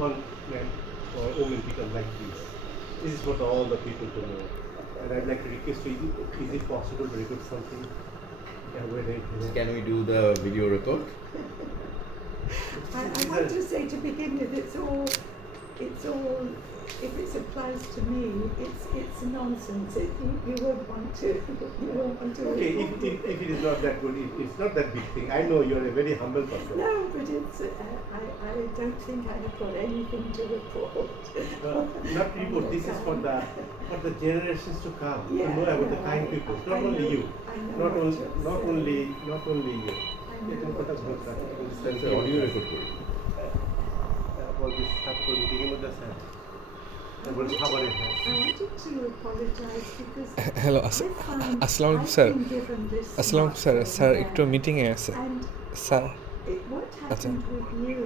one man or woman become like this. This is what all the people to know. And I'd like to request you, is it possible to record something? Yeah, Can we do the video record? I want to say to begin with, it's all, if it applies to me, it's nonsense. You won't want to. Okay, if it is not that good, it's not that big thing. I know you're a very humble person. No, but it's. I don't think I have got anything to report. Not report. This is for the generations to come. Yeah, to know about the no, kind I- people. I Not only know- you. I know Not what only you're not saying. only not only you. I know what you're saying. So audio record করি। বলছি ছাত্র মিটিংয়ের মধ্যে আছে বলছি খাবারের হ্যাঁ I wanted to apologize because hello I find আসসালামু I've sir been given this আসসালামু স্যার smartphone স্যার there, একটু মিটিংয়ে আছে and sir what happened with you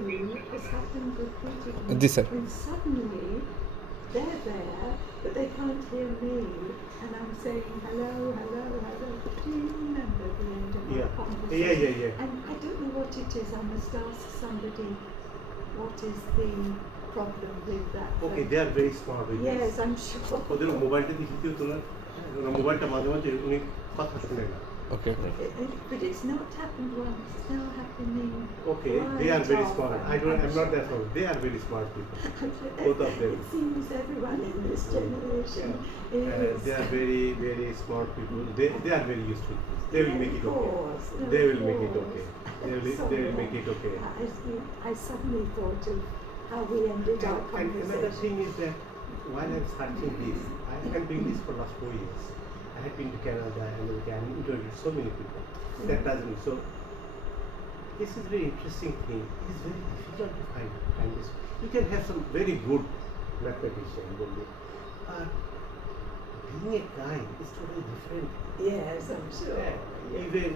has happened repeatedly. Ji, sir. When suddenly they're there, but they can't hear me, and I'm saying hello, hello, hello. Do you remember the end of our conversation? yeah. And I don't know what it is. I must ask somebody what is the problem with that. Okay, phone. they are very smart with Yes, this. I'm sure. ওদের মোবাইলটা দিয়ে দিতেও তো না মোবাইলটা মাঝে মাঝে উনি কথা শুনে না ওকে But it's not happened once. It's now happening. Okay, they are very smart. I'm not that smart. They are very smart people. Both of them. It seems everyone in this generation is. They are very, very smart people. They are very useful. They will make it okay. No, They will of make it course. okay. They will make it okay. I suddenly thought of how we ended our And another conversation. thing is that while I'm searching this, I have been doing this for last 4 years. I have been to Canada, America, and interviewed so many people. That doesn't. So this is very interesting thing. It is very difficult to find this. You can have some very good mathematician, but being a guy is totally different. Yes, I'm sure. Even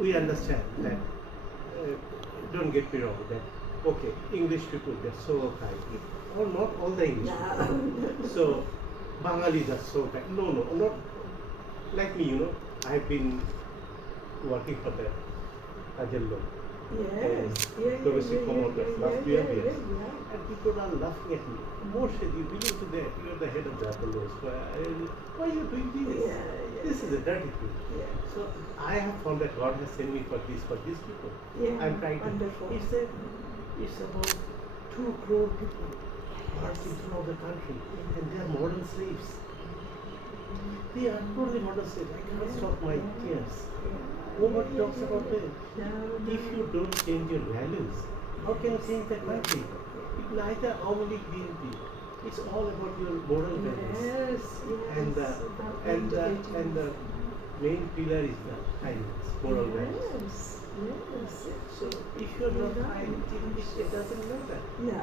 we understand that. Don't get me wrong. That okay, English people they're so kind. Or not all the English people. No. So Bengalis are so kind. No, not like me. I have been working for the Ajallo. Yes. Domestic commanders last 12 years. Yeah. And people are laughing at me. Moshe, you belong to that. You are the head of the Apollo. Why are you doing this? Yeah. This is a dirty thing. Yeah. So I have found that God has sent me for these people. Yeah, I'm trying to. wonderful. It's about 2 crore people marching throughout the country, and they are modern slaves. They are totally modern slaves. I cannot stop my tears. Nobody talks about them. No. If you don't change your values, how can you change the country? It's neither Awami BNP. It's all about your moral values. Yes. And the about the main pillar is the kindness, moral values. Yes. So if you are not kind, it doesn't matter. No.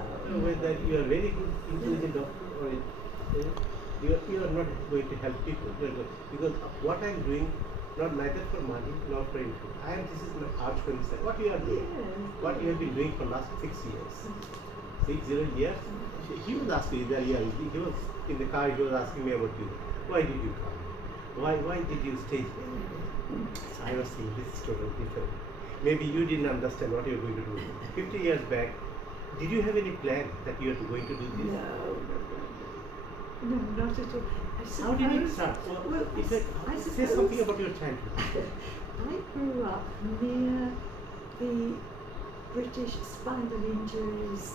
Whether you are very good, intelligent doctor or you are not going to help people. Because what I am doing, not neither for money nor for income. This is my arch concern. What you are doing, what you have been doing for last 6 years. 60 years. He was asking me that he was in the car. He was asking me about you. Why did you come? Why did you stay here? So I was saying this is totally different. Maybe you didn't understand what you are going to do. 50 years back, did you have any plan that you are going to do this? No, not at all. How did it start? Well, I Say suppose something about your childhood. I grew up near the British Spinal Injuries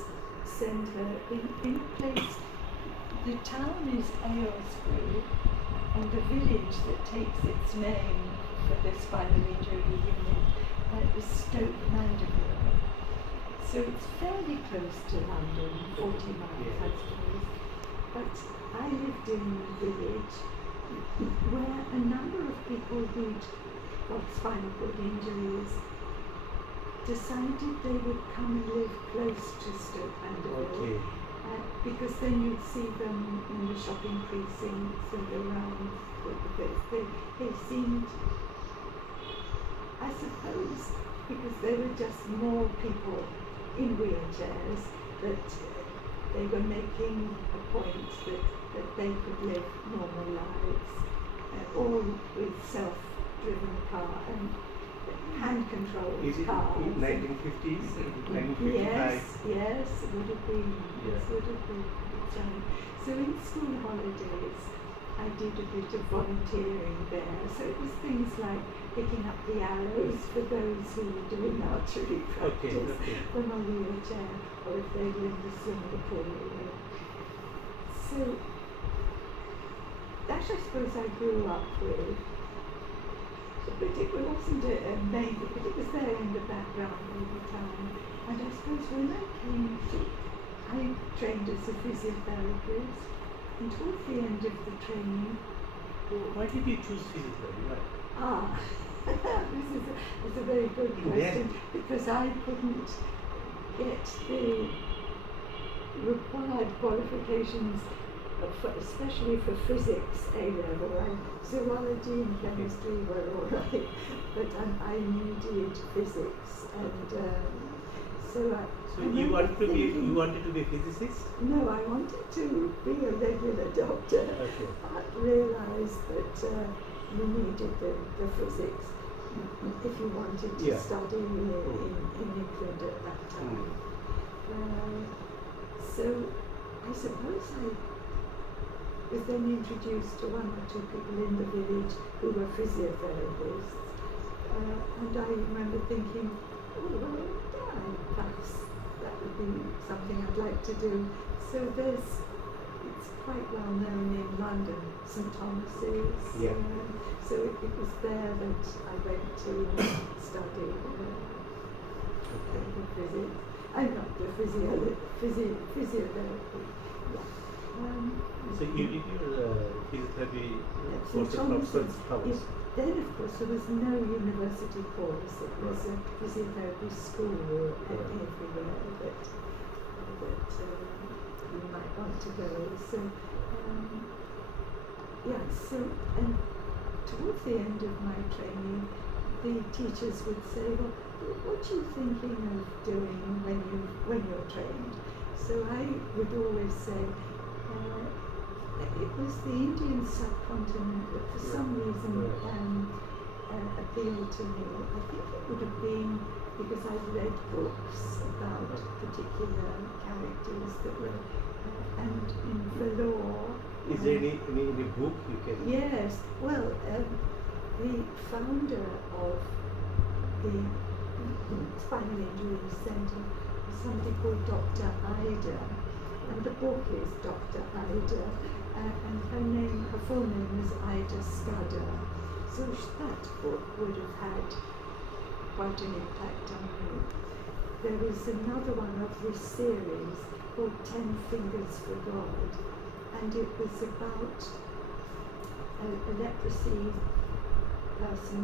Centre in a place. The town is Aylesbury, and the village that takes its name for the spinal injury unit is Stoke Mandeville. So it's fairly close to London, 40 miles, I suppose. But I lived in a village where a number of people who'd got spinal cord injuries decided they would come and live close to Stoke Mandeville. Okay. Because then you'd see them in the shopping precincts and around the place. They seemed, I suppose, because there were just more people in wheelchairs, that they were making a point that they could live normal lives, all with self-driven car. And hand controlled Is it cars. in 1950s, 1955? Yes, it would have been. Yeah. Yes, would have been. That's right. So in school holidays, I did a bit of volunteering there. So it was things like picking up the arrows for those who were doing archery practice okay. from a wheelchair, or if they were in the swimming pool. So that I suppose I grew up with. But it wasn't a main, but it was there in the background all the time. And I suppose when I came to, I trained as a physiotherapist, and towards the end of the training, Why did you choose physiotherapy? Why? this is a very good In question, because I couldn't get the required qualifications, especially for physics A level. Zoology and chemistry were all right, but I needed physics, and so I. So I you remember you thinking, wanted to be a physicist? No, I wanted to be a regular doctor. Okay. I realised that you needed the physics if you wanted to Yeah. study in England at that time. So I suppose I was then introduced to one or two people in the village who were physiotherapists, and I remember thinking, oh well, yeah, perhaps that would be something I'd like to do. So it's quite well known in London, St Thomas's. Yeah. So it was there that I went to study the physics. I'm not the physiotherapy. Yeah. So you did your physiotherapy St course from Thomas's. St Thomas? Then, of course, there was no university course. It was a physiotherapy school everywhere that you might want to go. So, and towards the end of my training, the teachers would say, well, what are you thinking of doing when you're trained? So I would always say, it was the Indian subcontinent that for some reason appealed to me. I think it would have been because I'd read books about particular characters that were, and in Vellore. Is there any book you can? Yes, well, the founder of the Spinal Injury Centre was somebody called Dr. Ida, and the book is Dr. Ida, and her full name is Ida Scudder. So that book would have had quite an impact on me. There was another one of this series called 10 Fingers for God, and it was about a leprosy person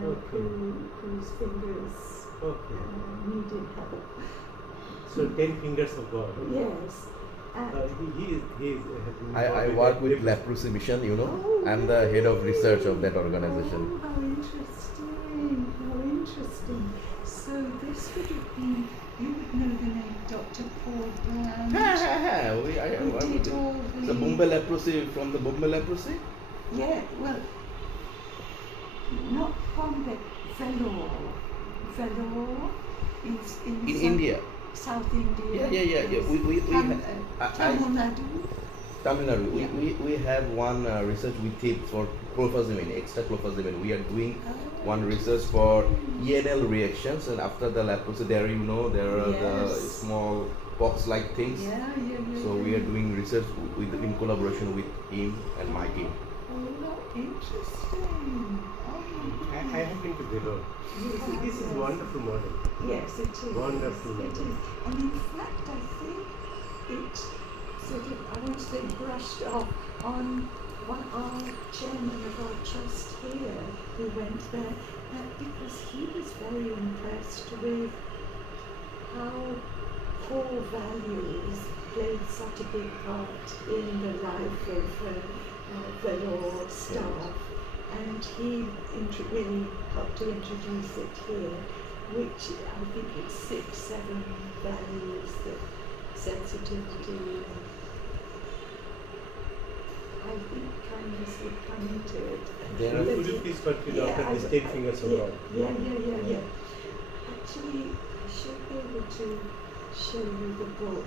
whose fingers needed help. So 10 Fingers of God. Yes. He is. I work with Leprosy Mission, you know. I'm the head of research of that organization. Oh, how interesting! How interesting. So this would have been, you would know the name Dr. Paul Brand. Who did all The Bombay Leprosy, from the Bombay Leprosy? Yeah, well, not Bombay, Vellore in In India. South India. Yeah. We Tamil Nadu. Tamil Nadu. Yeah. We have one research we take for clofazimine, extra clofazimine. We are doing one research for ENL reactions, and after the leprosy, there are the Yes. small pox-like things. Yeah. So we are doing research in collaboration with him and my team. Oh, interesting. I have been to Vellore. This is wonderful model. Yes, it is. Wonderful. It is. And in fact, I think it sort of, I won't say brushed off on our chairman of our trust here who went there, because he was very impressed with how core values played such a big part in the life of Vellore staff. And he really helped to introduce it here, which I think it's 6-7 values, that sensitivity. I I think kindness would come into it. There are- Could you please continue Yeah, after I- this 10 fingers of God? Yeah. Actually, I should be able to show you the book.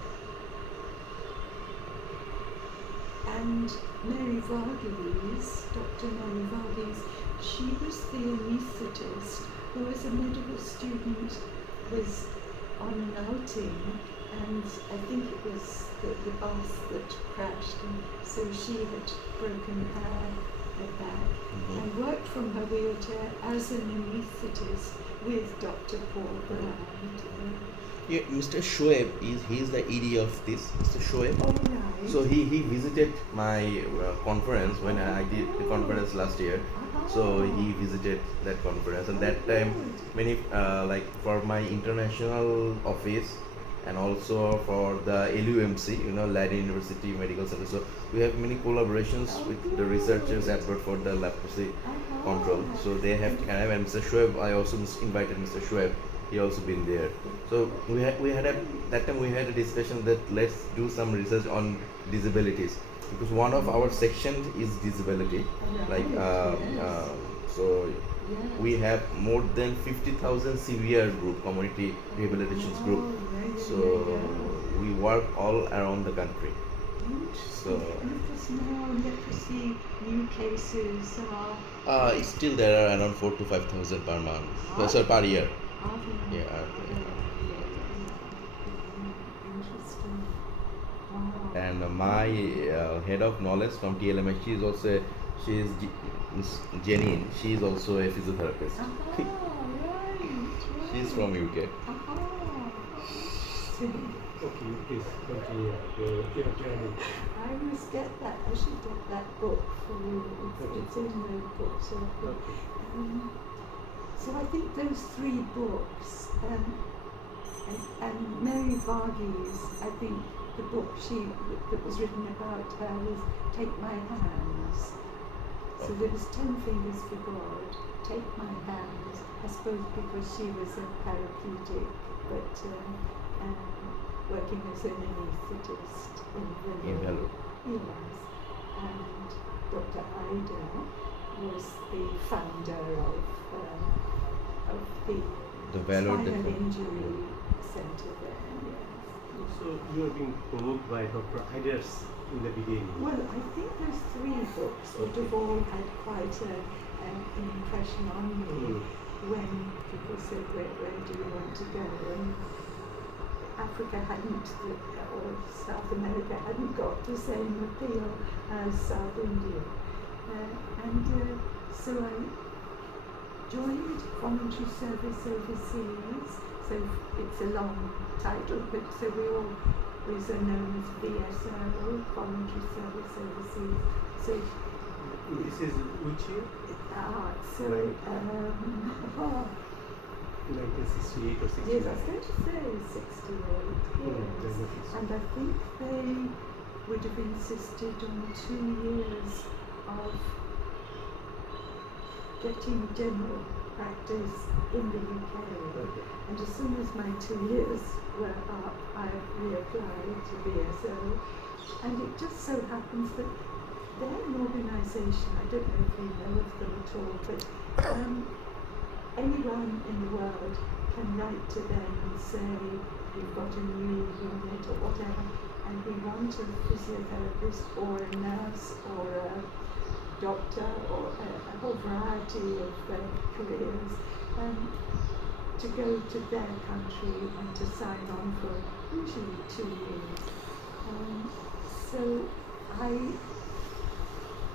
And Mary Varghese, Dr. Mary Varghese, she was the anaesthetist who, as a medical student, was on an outing, and I think it was the bus that crashed, and so she had broken her back, Mhm. and worked from her wheelchair as an anaesthetist with Dr. Paul Brown. Yeah, Mr. Shoaib he's the ED of this, Mr. Shoaib. All right. So he visited my conference when I did the conference last year. So he visited that conference, and that time many like for my international office and also for the LUMC, Leiden University Medical Center. So we have many collaborations with the researchers at Bradford, the leprosy control. So they have and Mr. Shoaib, I also invited Mr. Shoaib. He also been there. So we had that time we had a discussion that let's do some research on disabilities, because one of our section is disability. Like so we have more than 50,000 severe group, community rehabilitation group. So we work all around the country. So And of course now leprosy new cases are it's still there are around 4 to 5,000 per month. Sorry, per year. Yeah, Interesting. Wow. And my head of knowledge from TLMS, she is Miss Jenny. She is also a physiotherapist. Right. She's from UK. Okay, please continue your journey. I must get that. I should get that book for you. It's in the book circle. Okay. So I think those three books, and Mary Varghese, I think the book that was written about her was Take My Hands. So there was 10 Fingers for God, Take My Hands, I suppose because she was a paraplegic, but working as an anaesthetist in Vellore. Yes. And Dr. Ida was the founder of the Vellore spinal injury centre there. Yes. So you are being provoked by Dr. Iders in the beginning. Well, I think those three books would have all had quite an impression on me when people said, where do you want to go? And Africa hadn't, or South America hadn't got the same appeal as South India. So I joined Voluntary Service Overseas, so it's a long title, but so we always are known as VSO, Voluntary Service Overseas. So This is which year? so 1968 or 69? yes, I was going to say 68, yes. And I think they would have insisted on 2 years of getting general practice in the UK. Okay. And as soon as my 2 years were up, I reapplied to BSO. And it just so happens that they're an organisation, I don't know if you know of them at all, but anyone in the world can write to them and say, we've got a new unit or whatever, and we want a physiotherapist or a nurse or a doctor or a whole variety of careers to go to their country and to sign on for usually 2 years. So I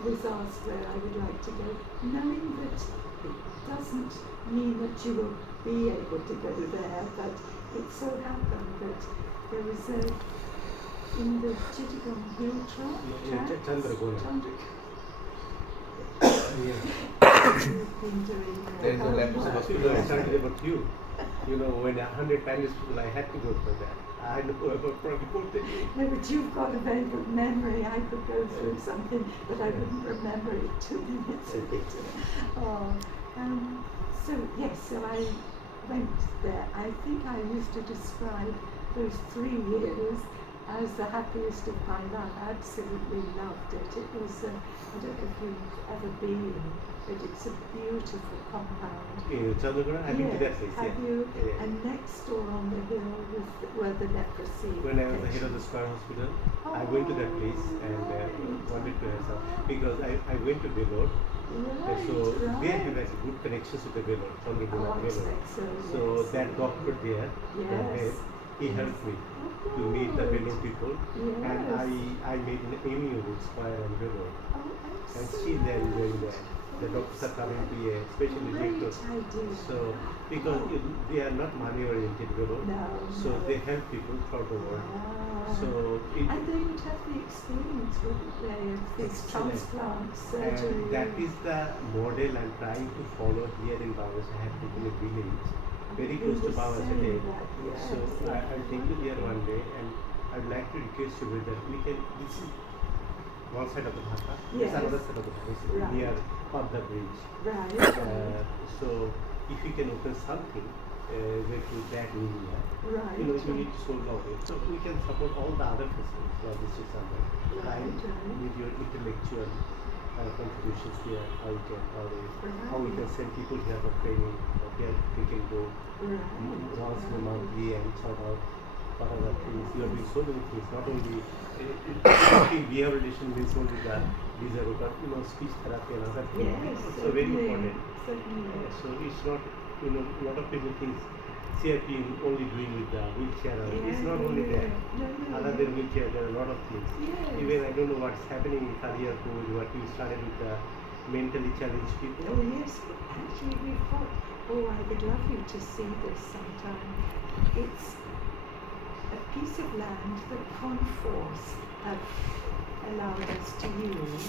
was asked where I would like to go, knowing that it doesn't mean that you will be able to go there, but it so happened that there was in the Chittagong Hill Tract, Chandragona. You've been doing There is a leprosy homework. Actually, I started about you. When 100 times people, I had to go for that. I know about probably No, but you've got a very good memory. I could go through something, but I wouldn't remember it 2 minutes later. So yes, so I went there. I think I used to describe those 3 years was the happiest of my life. I absolutely loved it. It was, I don't know if you've ever been, but it's a beautiful compound. In Chandrakura, I've been to that Yes, place. have Yeah. you? Yeah. And next door on the hill was were the leprosy. When I was the head of the patients. Square Hospital, I went to that place and wanted to have some because I went to Vellore. Right, So right. they have a good connections with the Vellore, Chandrakura Oh, I Vellore. expect so, So yes. that doctor there, the Yes. head, he helped me to meet the good. Vellore people, and I made an MU with Square and Vellore. Oh, And still they are enjoying that. The doctors are coming to a specialty Great doctor. idea. So because they are not money oriented, Vellore. No, So no. they help people throughout the world. Ah. So it, And they would have the experience, wouldn't they, of this Excellent. transplant and surgery. that is the model I'm trying to follow here in Bangladesh. I have taken a village very You close to were Bangladesh. saying that, yes, So that's I'll take you there one day, and I'd like to request you with that we can. This is one side of the Dhaka. Yes. It's another side of the Dhaka. It's Right. near Padda Bridge. Right. So if you can open something with that area, Right. you know, you need to solve out it. So we can support all the other facilities, logistics and that. Right, And right. with your intellectual contributions here, how we can send people here for training, or here they can go Right. once in a monthly and sort out what other things. You are doing so many things, not only rehabilitation means only the disabled, but you know, speech therapy and other things. Yes, So very certainly, important. certainly. So it's not, you know, a lot of people think CRP only doing with the wheelchair. It's not only that. No, no, Other no. than wheelchair, there are a lot of things. Yes. Even I don't know what's happening in Career Code, what you started with the mentally challenged people. Oh yes, but actually we've got, oh I would love you to see this sometime. It's a piece of land that Conforce have allowed us to use.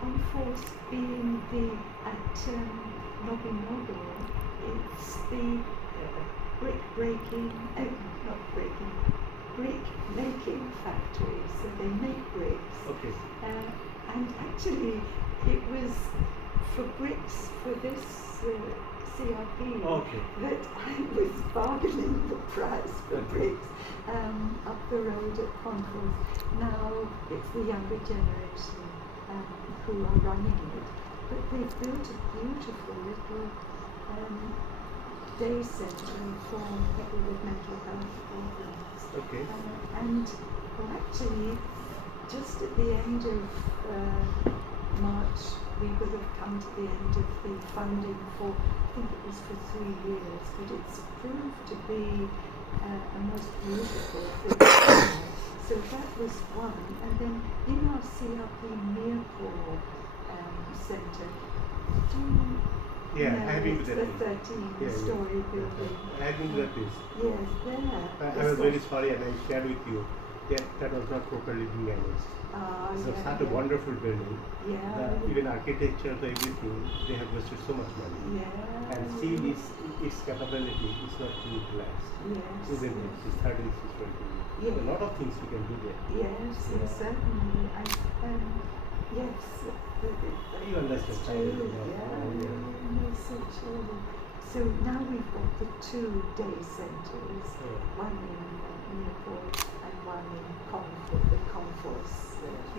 Conforce being the, at Nobby Noble, it's the brick making factory, so they make bricks. Okay. And actually, it was for bricks for this CRP Okay. that I was bargaining the price for bricks up the road at Concourse. Now it's the younger generation who are running it, but they've built a beautiful little day centre for people with mental health problems. Okay. And well, actually, just at the end of March, we would have come to the end of the funding for, I think it was for 3 years, but it's proved to be a most beautiful thing. So that was one. And then in our CRP Mirpur Centre, do you Yeah, know, I have been to it's that the place. 13-story building. I have been to that place. Yes, there. I was very sorry, and I shared with you that was not properly being managed. So Yeah, such a yeah. wonderful building. Yeah. Even architecture, so everything, they have wasted so much money. Yeah. And still its capability is not utilized. Yes. Isn't it? It's 13, it's 20. Yeah. A lot of things we can do there. Yes, yes, certainly. Yes. You understand, It's Charlie, true. yeah. Yeah, no, so true. So now we've got the 2 day centres, Yeah. one in Newport and one in Conforce, the Conforce.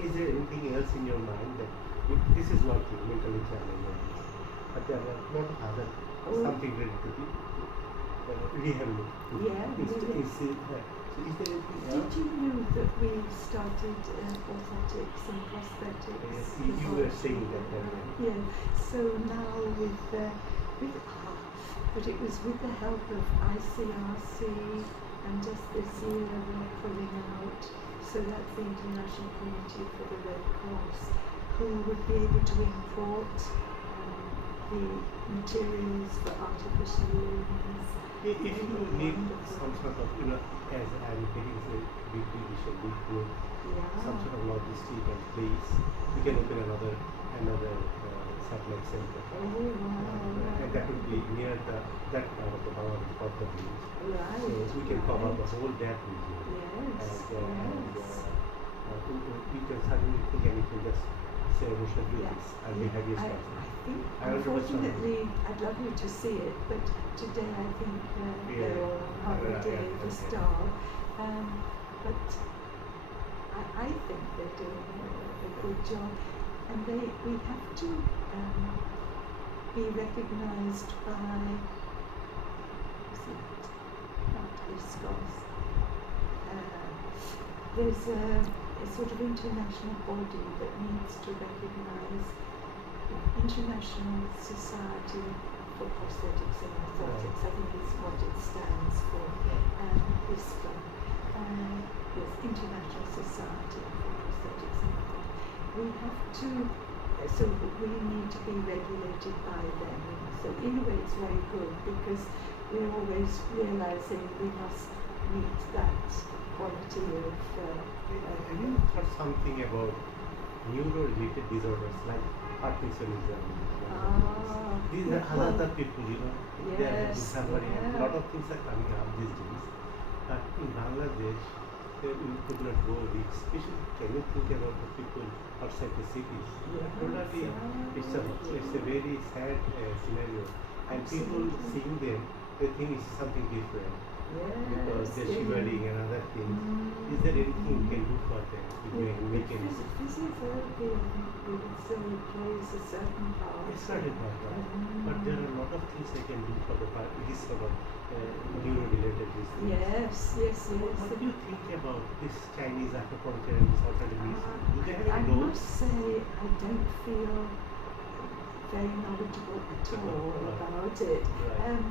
Is there anything else in your mind that this is one thing, mentally challenged, but there are a lot of other something related to the rehabilitation? Yeah, yeah. So is there anything Did else? you know that we started orthotics and prosthetics? Yes, you were saying that. Yeah. So now but it was with the help of ICRC, and just this year we're pulling out. So that's the International Committee for the Red Cross, who would be able to import the materials for artificial limbs. If you need some sort of, you know, as I'm getting a big division, big group, some sort of logistic and place, we can open another satellite center. Oh, wow. And that would be near that part of the Bangladesh Padda Bridge. Right. So we can cover the whole that region. Yes. We can certainly think and we can just say we should do this. I'll be happy as I possible. think, I will do it unfortunately, I'd love you to see it, but today I think they're all on holiday Yeah, for okay. Star. But they're doing a good job, and we have to be recognised by, is it not ISCOS? There's a sort of international body that needs to recognise International Society for Prosthetics and Orthotics. I think is what it stands for. ISPA, yes, International Society for Prosthetics and Orthotics. We have to, so we need to be regulated by them. So in a way it's very good because we're always realising we must meet that quality of. Have you thought something about neuro-related disorders like Parkinsonism? These are other people, they are Yes, suffering. yeah. A lot of things are coming up these days. But in Bangladesh, you could not go rich. Especially, can you think about the people outside the cities? Totally, it's a very sad scenario. And people Absolutely. seeing them, they think it's something different because they're Yes, shivering and other things. Is there anything you can do for them? Physiotherapy plays a certain part. It's not important, but there are a lot of things I can do for this sort of neuro-related disease. Yes. What do you think about this Chinese acupuncture and this alternative medicine? Do they have I a role? must say I don't feel very knowledgeable at all about it. Right.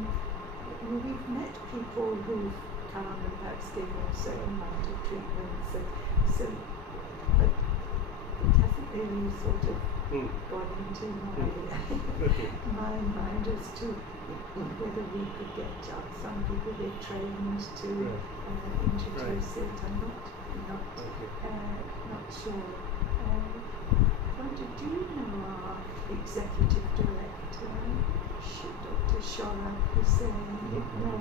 We've met people who've come and perhaps given a certain amount of treatments, and so, but it hasn't really sort of gone into Okay. my mind as to whether we could get some people they're trained to introduce it. I'm not sure. I wonder, do you know our executive director, Dr. Shora Hussain? No,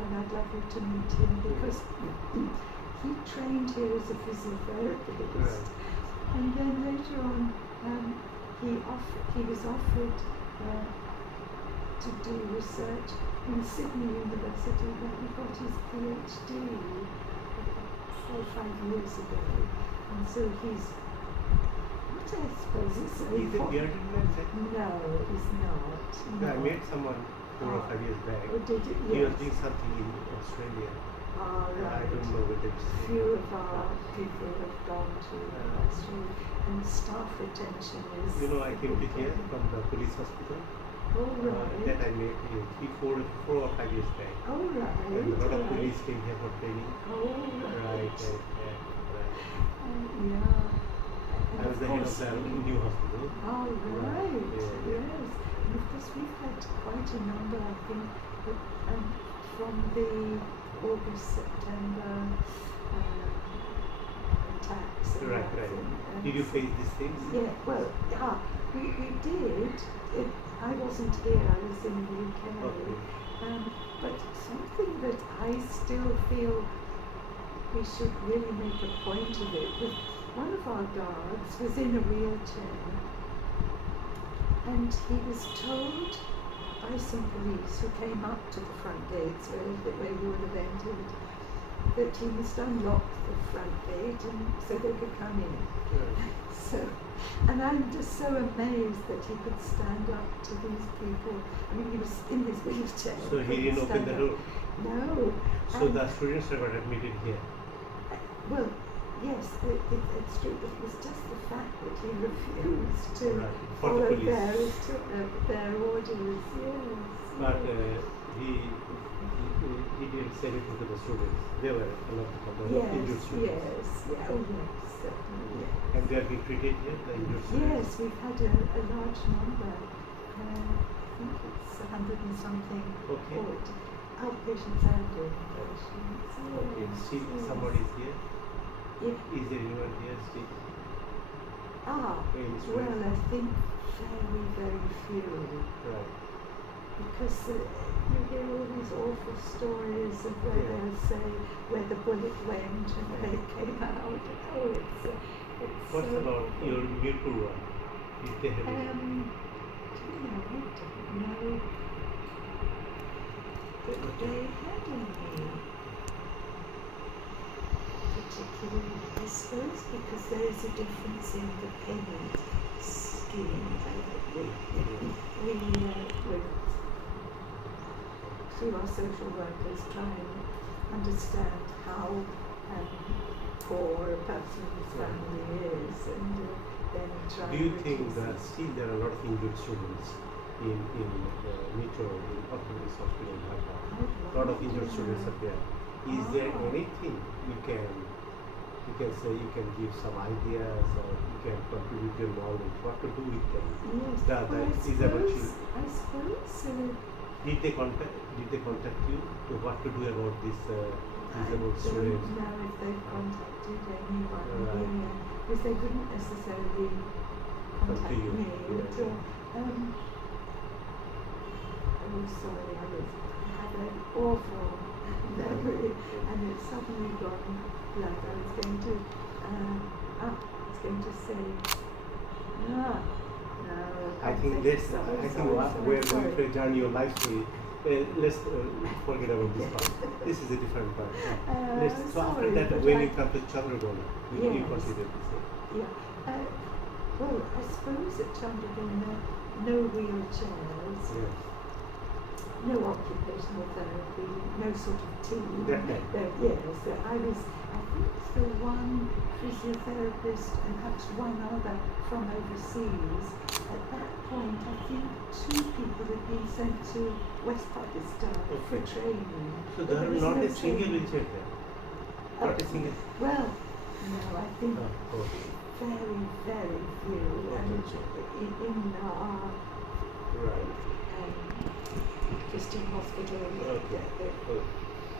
and I'd love you to meet him because he trained here as a physiotherapist, and then later on he was offered to do research in Sydney University when he got his PhD 4 or 5 years ago, and so he's, what I suppose is Is it bearded man? No, he's not. No, I met someone 4 or 5 years back. Oh, did you? He was Yes. doing something in Australia. Right. I don't know whether it's Few of our people have gone to Australia, and staff retention is. I came to here from the police hospital. Oh, right. That I met 4 or 5 years back. Oh, right. And a lot of right. police came here for training. Oh, Right. Yeah. I was the head of the new hospital. Oh, right. Yeah. Yes. And of course, we've had quite a number, I think, from the August, September attacks. And Right. that, and Did you face these things? Yeah, well, we did. I wasn't here, I was in the UK. Okay. But something that I still feel we should really make a point of it was one of our guards was in a wheelchair, and he was told by some police who came up to the front gates where you would have entered that he must unlock the front gate and so they could come in. So, and I'm just so amazed that he could stand up to these people. I mean, he was in his wheelchair. So he didn't open the door? No. So the students got admitted here? Well, yes, it's true, but it was just the fact that he refused to For the follow police. their orders, yes. But he didn't say anything to the students. They were allowed to come. Injured students. Certainly, yes. And they are being treated here, the injured students? Yes, we've had a large number. I think it's 100 and something. Okay. Outpatients and inpatients. Okay. Yes, Still yes. somebody is here? Yeah. Is there anyone here still? Any Well, students? I think very few. Right. Because you hear all these awful stories of where they'll say where the bullet went and where it came out. Oh, it's What's so about awful. your Mirpur one? Did they have any? I don't know that they had any. particularly, I suppose, because there is a difference in the payment scheme. We through our social workers, try and understand how poor a person's family is, and then try. Do you and think reduce that it. still there are a lot of injured students in Metro, in Orthodox Hospital in Dhaka? A lot of injured students are there. Is there anything you can say, you can give some ideas, or you can contribute your knowledge, what to do with them? Yes, That well, disabled children. I suppose Did they contact you to what to do about this disabled I students? don't know if they've contacted anyone Right. here, because they wouldn't necessarily contact you, me yeah. until, oh sorry, I had an awful memory and it's suddenly gone blank. I was going to say, no. I think can't let's. so- I think sorry, we're sorry. going to a journey of life story. Let's forget about this part. This is a different part. Let's. So after sorry, that, but when I- you come to Chandragona, you Yes. consider this. Yeah. Well, I suppose at Chandragona, no wheelchairs, Yeah. no occupational therapy, no sort of team. That time. Yes, I think the one physiotherapist and perhaps one other from overseas. At that point, I think 2 people had been sent to West Pakistan for Okay. training. So But there was are not no a single training. wheelchair there. Not a single. Well, no, I think Oh, okay. very, very few. And in our Right. Christian hospital, Okay.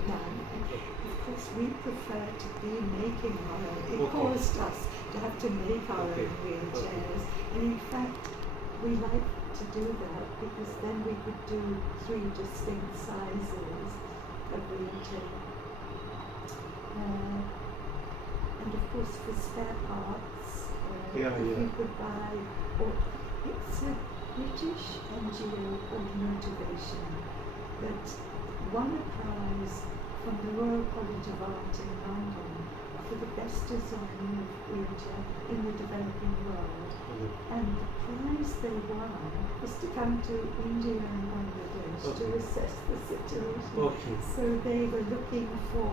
none. And of course, we prefer to be making our own. It Okay. caused us to have to make our Okay. own wheelchairs. And in fact, we like to do that because then we could do 3 distinct sizes of wheelchair. And of course, for spare parts, Yeah, if yeah. you could buy, or it's a British NGO called Motivation that won a prize from the Royal College of Art in London for the best design of wheelchair in the developing world. And the prize they won was to come to India and Bangladesh to Okay. assess the situation. Okay. So they were looking for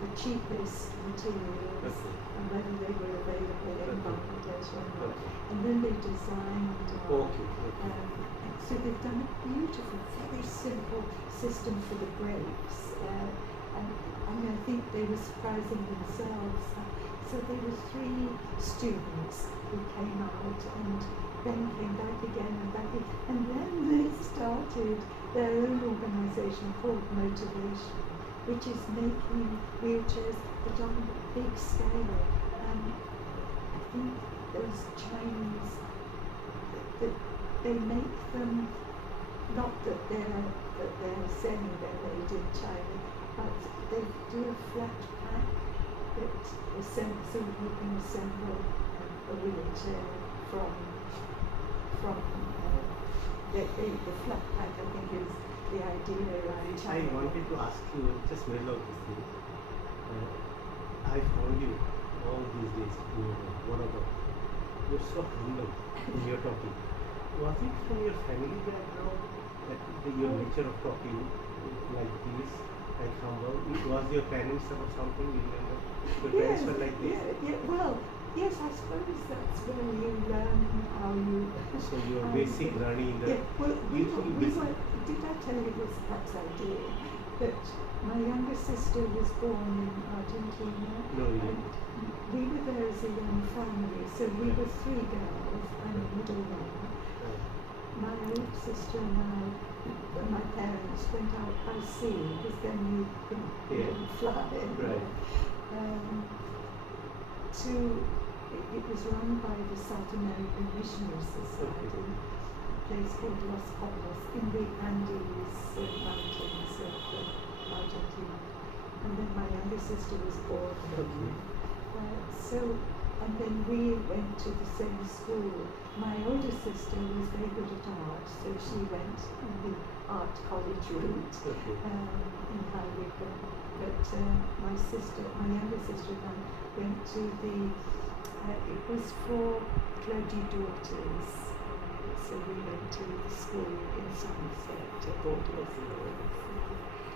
the cheapest materials Okay. and whether they were available in Okay. Bangladesh or not. Okay. And then they designed Okay. Okay. and so they've done a beautiful, very simple system for the brakes. And I mean, I think they were surprising themselves. So there were 3 students who came out and then came back again and back again. And then they started their own organisation called Motivation, which is making wheelchairs but on a big scale. I think those Chinese, that they make them, not that they're saying they're made in China, but they do a flat pack that so you can assemble a wheelchair from the flat pack. I think is the idea around I China. wanted to ask you, just middle of this thing. I found you all these days. One of the, you're so humble when you're talking. Was it from your family background that your nature of talking like this, like humble? Was your parents or something? You remember? Your parents were like this. Well, yes, I suppose that's where you learn how you. So your how basic you- learning in the. Yeah, well, you basic- did I tell you this? Perhaps I did. That my younger sister was born in Argentina. No, you and didn't. we were there as a young family, so we were 3 girls. I'm the middle one. My older sister and my parents went out by sea because then you couldn't fly. Right. It was run by the South American Missionary Society, a place called Los Cobos in the Andes mountains of Argentina. And then my younger sister was born there. Okay. So and then we went to the same school. My older sister was very good at art, so she went the art college route Okay. in High Wycombe. But my younger sister and I went to it was for clergy daughters. So we went to the school in Somerset, a boarding school.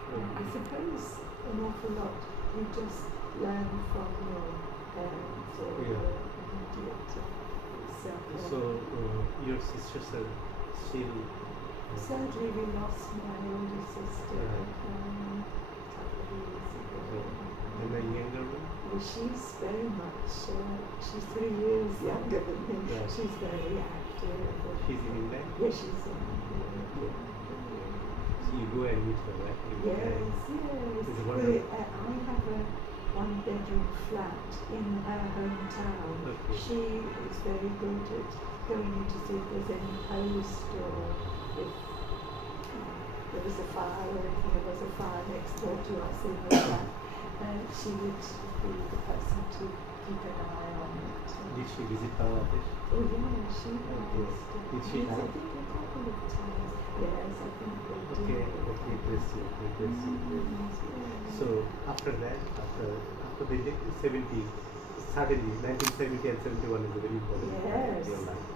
I suppose an awful lot you just learn from your parents or Yeah. your immediate self. So your sisters are still. Sadly, we lost my older sister Yeah. a couple of years ago. And the younger one. Well, she's very much, she's 3 years younger than me. Yeah. She's very active. She's in England. Yeah, she's in So you go and meet her, right? Yes. It's Well, wonderful. I have a one-bedroom flat in her hometown. Okay. She is very good at going in to see if there's any post or if there was a fire or anything. There was a fire next door to us in the flat. She would be the person to keep an eye on it. Did she visit Bangladesh? Oh yeah, she was. Did she Yes, I have? think a couple of times. Yes, I think they did. Okay, interesting. So after that, after the 70, suddenly 1970 and 71 is a very important part of your life.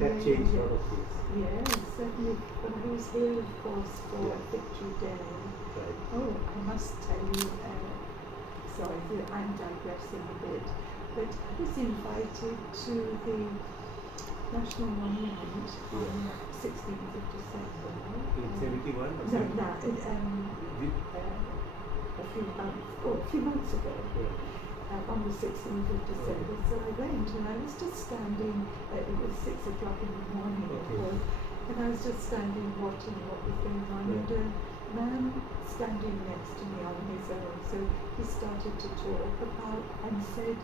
That changed a lot of things. Yes, certainly. When I was here, of course, for Yeah. Victory Day. Right. Oh, I must tell you, sorry, I'm digressing a bit, but I was invited to the National Monument on 16th of December. In 71 or No, 70? no, a few months ago. On the 16th of December. So I went and I was just standing, it was 6 o'clock in the morning, Okay. and I was just standing watching what was going on. Yeah. And a man standing next to me on his own, so he started to talk about and said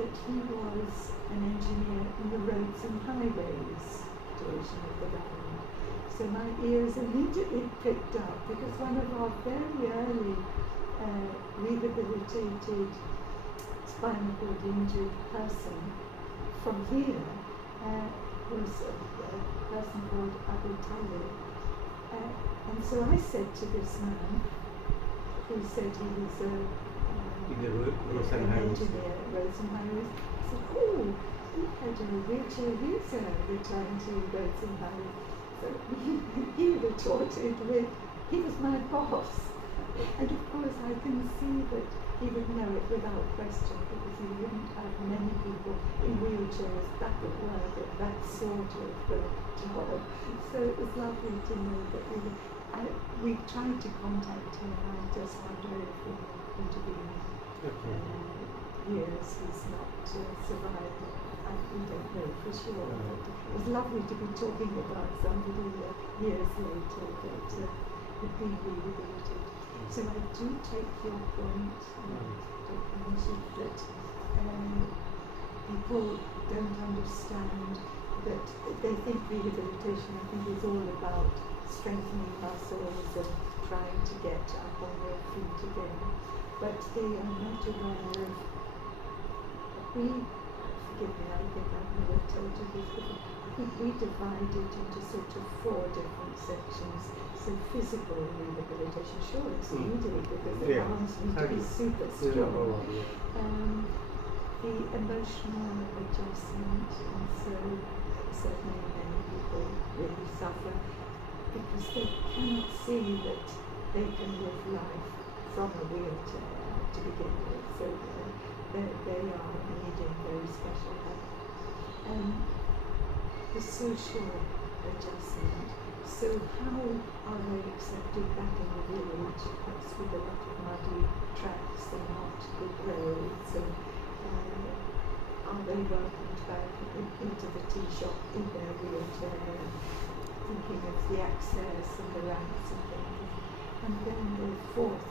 that he was an engineer in the roads and highways division of the government. So my ears immediately pricked up because one of our very early rehabilitated spinal cord injured person from here was a person called Abu Talib. And so I said to this man, who said he was In the roads and an highways. engineer at Roads and Highways, I said, oh, he had a wheelchair user returned to Roads and Highways. So he retorted with, he was my boss. And of course I can see that he would know it without question because he wouldn't have many people in wheelchairs back at work at that sort of job. So it was lovely to know that we tried to contact him. I just wonder if in intervening years he's not survived. We don't know for sure. But it was lovely to be talking about somebody years later that had been rehabilitated. So I do take your point, Dr. Nishit, that people don't understand that they think rehabilitation, I think, is all about strengthening muscles and trying to get up on your feet again. But they are not aware of, forgive me, I think I may have told you this before, I think we divide it into sort of 4 different sections. So physical rehabilitation, sure, it's needed because the arms need to be super strong. The emotional adjustment, and so certainly many people really suffer because they cannot see that they can live life from a wheelchair to begin with. So they are needing very special help. The social adjustment. So how are they accepted back in the village, perhaps with a lot of muddy tracks and not good roads, and are they welcomed back into the tea shop in their wheelchair, thinking of the access and the ramps and things. And then the 4th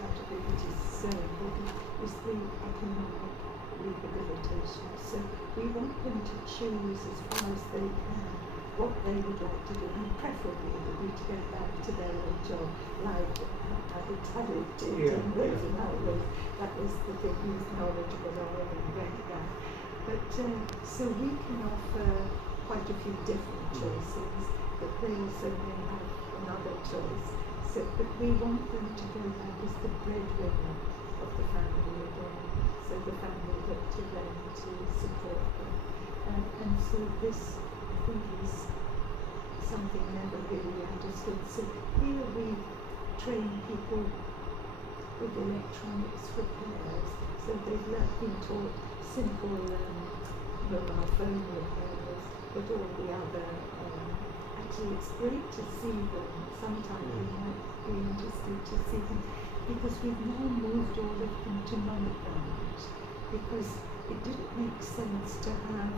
category, which is so important, is the economic rehabilitation. So we want them to choose as far as they can what they would like to do, and preferably it would be to go back to their old job, like Abu Talib did in Roads and Highways. That was the thing he was knowledgeable of and went back. But so we can offer quite a few different choices, but they also may have another choice. So, but we want them to go back as the breadwinner of the family again. So the family look to them to support them. And so this, I think, is something never really understood. So here we train people with electronics repairs. So they've been taught simple mobile phone repairs, but all the other, actually it's great to see them. Sometimes we might be interested to see them, because we've now moved all of them to monograms, because it didn't make sense to have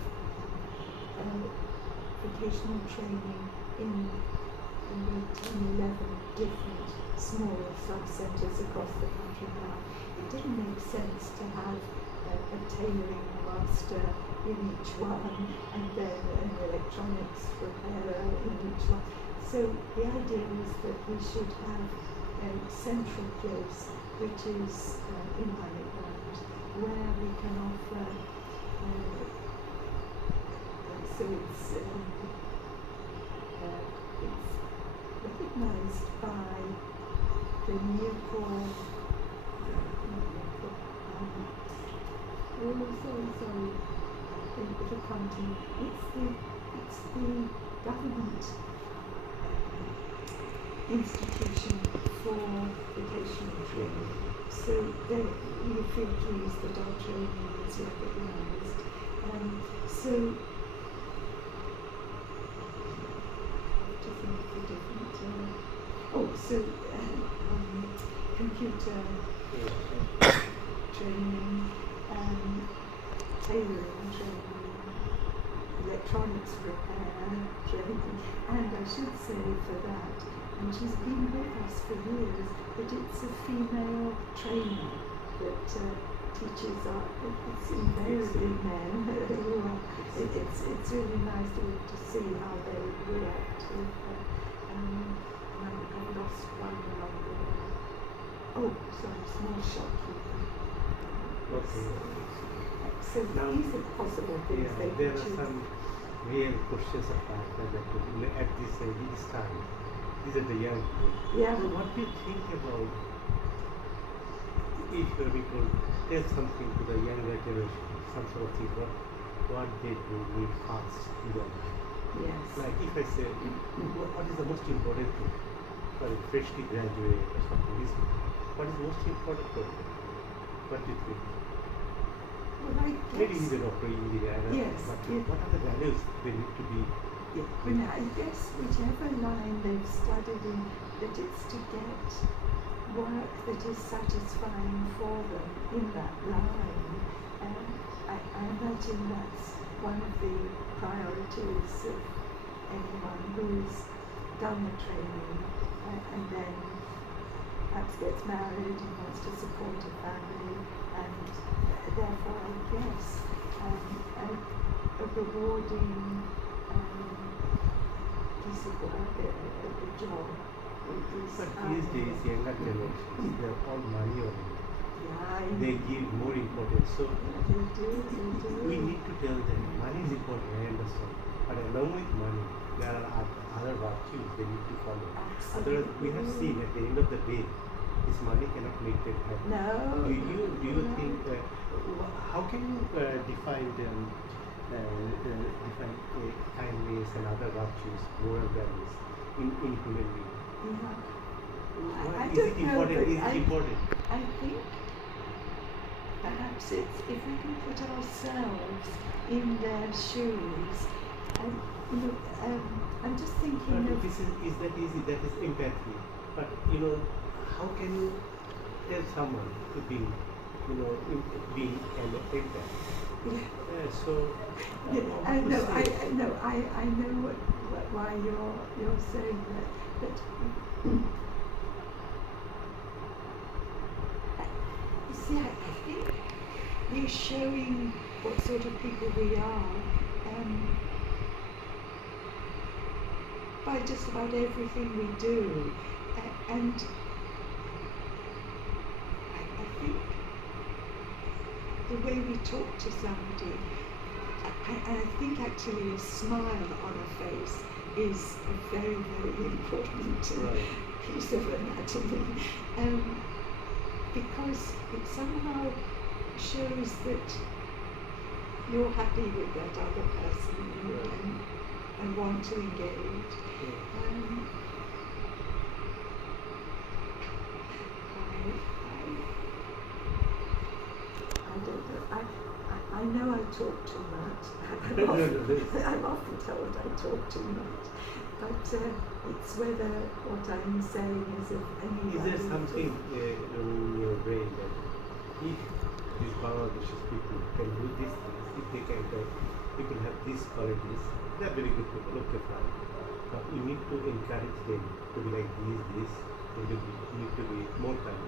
vocational training in 10, 11 different small sub-centres across the country now. It didn't make sense to have a tailoring master in each one and then an electronics repairer in each one. So the idea is that we should have a central place which is in Honeyground, where we can offer so it's recognised by the Newport, sorry, it'll come to me. It's the government institution for vocational training. So the field trees that are training is recognised. So computer training, tailoring training, electronics repair training, and I should say for that, and she's been with us for years, but it's a female trainer that teaches our, it's invariably men who are, it's really nice to see how they react with her. I've lost one along the way. Oh, sorry, small shopkeeper. Okay. So Now, these are possible things they there can are choose. some real questions of that at this time. These are the young people. Yeah. So what do you think about if we could tell something to the younger generation, some sort of thing, what they do need fast in their life? Yes. Like if I say, what is the most important thing for a freshly graduate or something? What is most important for them? What do you think? Well, I Maybe guess, he's a doctor, engineer, Yes, but yeah. what are the values they need to be? well, I guess whichever line they've studied in, that it's to get work that is satisfying for them in that line. I imagine that's one of the priorities of anyone who's done the training and then perhaps gets married and wants to support a family, and therefore I guess a rewarding piece of work, a job is But these days, younger generations, they're all money oriented. yeah, They give more importance. So they do. we need to tell them money is important, I understand. But along with money, there are other virtues they need to follow. Otherwise, we have seen at the end of the day, this money cannot make them happy. No. Do you no. think how can you define them? Define kindness and other virtues, moral values in human being. Yeah. Why I is don't it know, important? but Is it important? I think perhaps it's if we can put ourselves in their shoes, and I'm just thinking But of this is that easy? That is empathy. But how can you tell someone to be, being an empath? yeah, I know why you're saying that, but you see, I think we're showing what sort of people we are by just about everything we do, and I think the way we talk to somebody, and I think actually a smile on a face is a very, very important Right. piece of anatomy, because it somehow shows that you're happy with that other person Right. and want to engage. Yeah. I don't know. I know I talk too much. No, no, no. I'm often told I talk too much. But it's whether what I'm saying is of any Is there value to- something in your brain that if these Bangladeshi people can do these things, if they can people have these qualities, they are very good people, okay, fine. But you need to encourage them to be like this, you need to be more kind.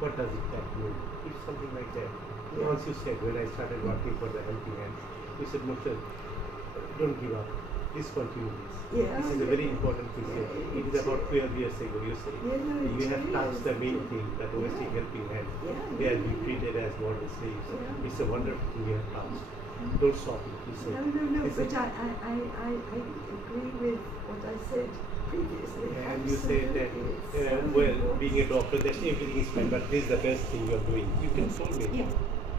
What does it that mean? It's something like that. Yeah. Once you said, when I started working for the Helping Hands, you said, Moshe, don't give up, please continue this. Yeah, This is a yeah. very important thing. Yeah, It is about 12 years ago, you say. Yeah, no, You have it touched the is. main thing, that domestic Yeah. helping hand. Yeah, They are yeah, being yeah. treated as modern slaves. Yeah. It's a wonderful thing you have touched. Don't stop it, you say. No, It's but a- I agree with what I said previously. and you said that, Absolutely, it's so well, important. being a doctor, that everything is fine, but this is the best thing you're doing. You can tell me. Yeah,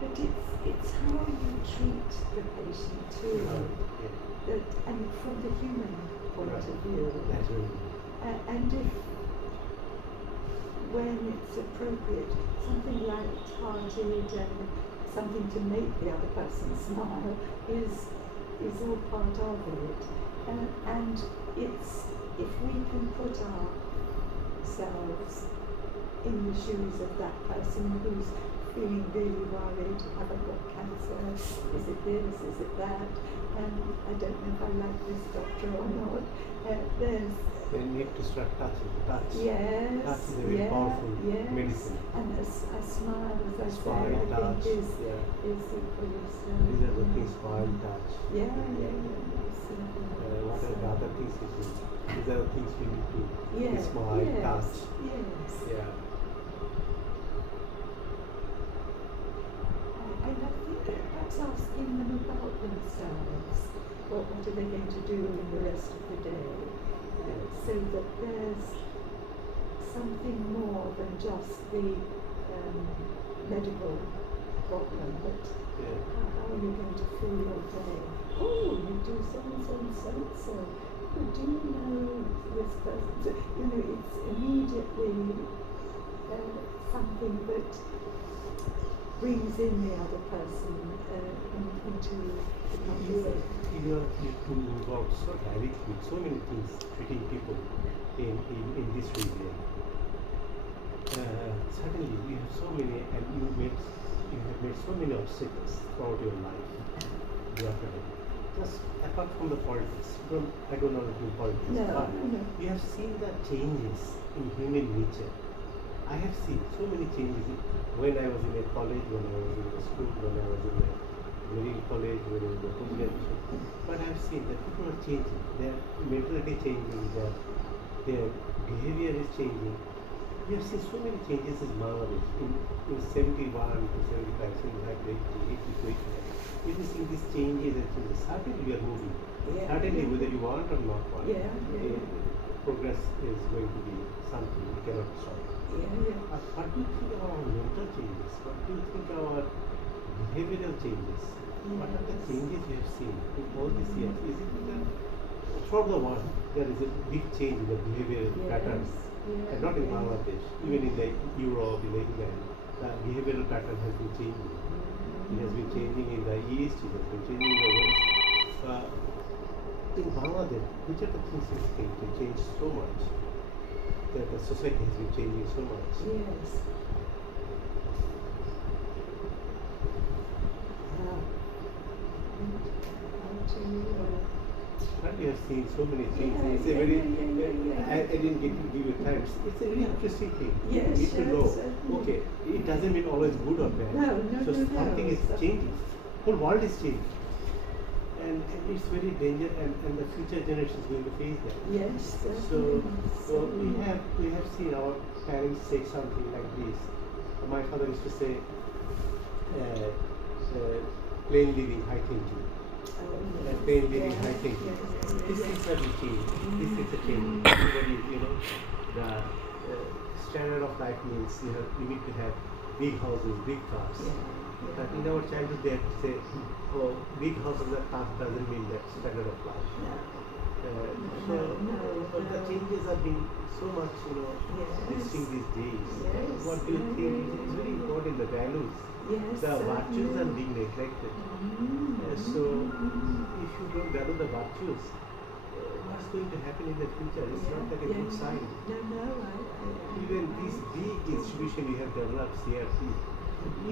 but it's how you treat the patient too. Yeah. That, and from the human point Right. of view. That's very good. And if, when it's appropriate, something light-hearted and something to make the other person smile is all part of it. And it's, if we can put ourselves in the shoes of that person who's feeling really worried, have I got cancer, is it this, is it that, and I don't know if I like this doctor or not, there's They need to start touching. Touch. yes, Touch is a very powerful yes. medicine. And a smile, as I Smile, say, I touch, think yeah. is equally so. These are the things, smile, touch. Yeah, so, What are the other things we do? These are the things we need to yeah, smile, yes, touch. yes. Yeah. And I think perhaps asking them about themselves. What are they going to do in the rest of the day? So that there's something more than just the medical problem, but Yeah. how are you going to fill your day? Oh, you do so and so and so and so. Oh, do you know this person? So, it's immediately something that brings in the other person into the conversation. You are involved so directly with so many things, treating people in this region. Suddenly you have so many, and you have made so many obstacles throughout your life. Just apart from the politics, I don't know anything politics, No, but no. you have seen the changes in human nature. I have seen so many changes when I was in a college, when I was in a school, when I was in a Marine college, when I was in a post-graduation. But I have seen that people are changing. Their mentality changing, their behavior is changing. We have seen so many changes in Bangladesh in 71 to 75, 75 to 80, 80 to 89. We have seen these changes and changes. Certainly we are moving. Yeah. Certainly whether you want or not want. Yeah, yeah. Progress is going to be something we cannot stop. Yeah. What do you think about our mental changes? What do you think our behavioral changes? What are the Yes. changes you have seen in all these years? Is it that throughout the world there is a big change in the behavioral patterns? Yeah, And not in yeah. Bangladesh, even in Europe, in England, the behavioral pattern has been changing. It has been changing in the East, it has been changing in the West. In Bangladesh, which are the things that change so much? That the society has been changing so much. Yes. But you have seen so many things. Yeah, It's a yeah, very. yeah. I didn't get to give you time. It's a very interesting thing. Yes, you need to yes, know. certainly. Okay, it doesn't mean always good or bad. No, So no, something is so- changing. Whole world is changing. And it's very dangerous, and the future generation is going to face that. Yes, So, certainly. we have seen our parents say something like this. My father used to say, plain living, high thinking. and pain relief, I think. These things are the change. These things are changing. Everybody, the standard of life means you need to have big houses, big cars. But in our childhood, they have to say, oh, big houses and cars doesn't mean that standard of life. But the changes are being so much, listing these days. Yes, What do you think? It's very important, the values. Yes, The virtues certainly. are being neglected. So, if you don't value the virtues, what's going to happen in the future? It's not like a good sign. No, Even this big institution we have developed, CRP,